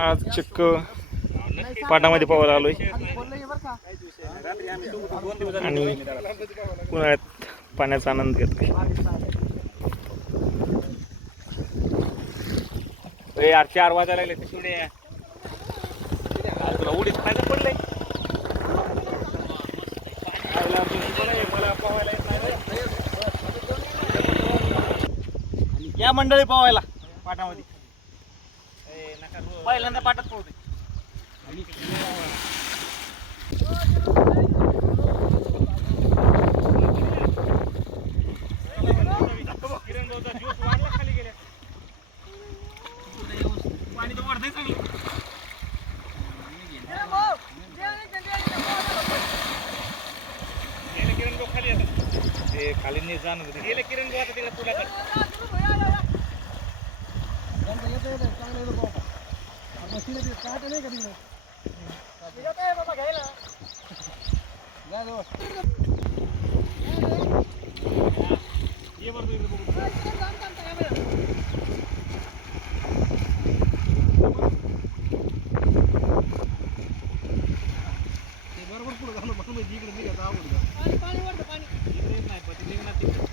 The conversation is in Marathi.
आज चक्क पाटामध्ये पोहायला आलोय आणि उन्हाळ्यात पाण्याचा आनंद घेतोय. यार 4 वाजायला लागले तिकडे तुला उडीत खायचं पडलंय. मला पोहायला येत नाही. या मंडळी पोहायला पाटामध्ये पहिल्यांदा पाटात पोहते. पाणी तर वाढतंय चांगलं. किरण भाऊ खाली येतात ते खाली नाही जाणं होते. गेले किरण भाऊ आता तिला पुढे बरोबर पुढे घालून इकडे निघायचं आवडतं. पाणी वाढतं, पाणी इकडे येत नाही पण निघणार तिकडे.